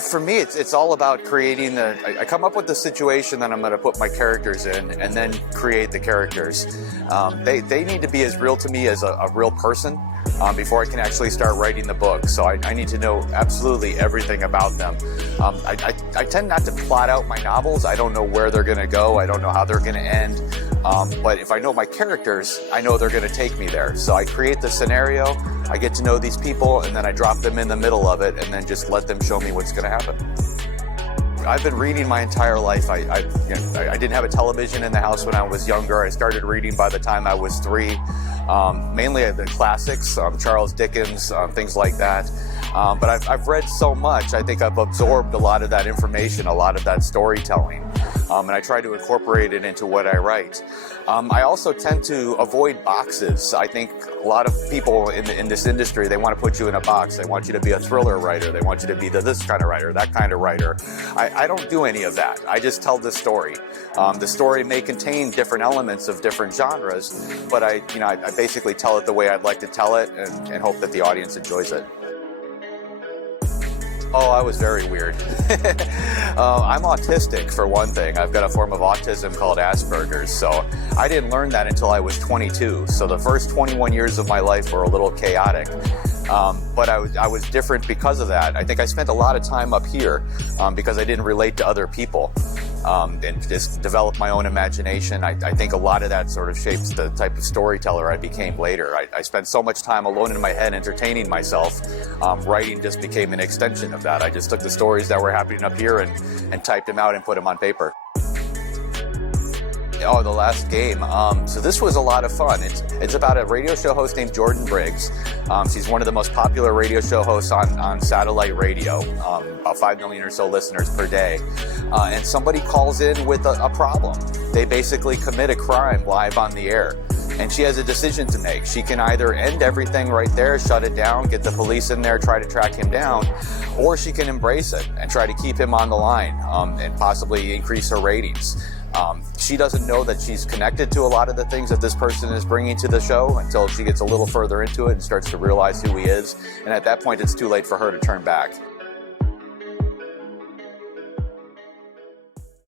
For me, it's all about creating I come up with the situation that I'm going to put my characters in, and then create the characters. They need to be as real to me as a real person before I can actually start writing the book. So I need to know absolutely everything about them. I tend not to plot out my novels. I don't know where they're going to go. I don't know how they're going to end. But if I know my characters, I know they're going to take me there. So I create the scenario, I get to know these people, and then I drop them in the middle of it and then just let them show me what's going to happen. I've been reading my entire life. I didn't have a television in the house when I was younger. I started reading by the time I was 3. Mainly the classics, Charles Dickens, things like that. But I've read so much, I think I've absorbed a lot of that information, a lot of that storytelling. And I try to incorporate it into what I write. I also tend to avoid boxes. I think a lot of people in this industry, they want to put you in a box. They want you to be a thriller writer. They want you to be this kind of writer, that kind of writer. I don't do any of that. I just tell the story. The story may contain different elements of different genres, but I basically tell it the way I'd like to tell it and hope that the audience enjoys it. Oh, I was very weird. I'm autistic, for one thing. I've got a form of autism called Asperger's, so I didn't learn that until I was 22. So the first 21 years of my life were a little chaotic. But I was different because of that. I think I spent a lot of time up here because I didn't relate to other people and just developed my own imagination. I think a lot of that sort of shapes the type of storyteller I became later. I spent so much time alone in my head entertaining myself. Writing just became an extension of that. I just took the stories that were happening up here and typed them out and put them on paper. Oh, The Last Game. So this was a lot of fun. It's about a radio show host named Jordan Briggs. She's one of the most popular radio show hosts on satellite radio, about 5 million or so listeners per day. And somebody calls in with a problem. They basically commit a crime live on the air. And she has a decision to make. She can either end everything right there, shut it down, get the police in there, try to track him down, or she can embrace it and try to keep him on the line and possibly increase her ratings. She doesn't know that she's connected to a lot of the things that this person is bringing to the show until she gets a little further into it and starts to realize who he is. And at that point, it's too late for her to turn back.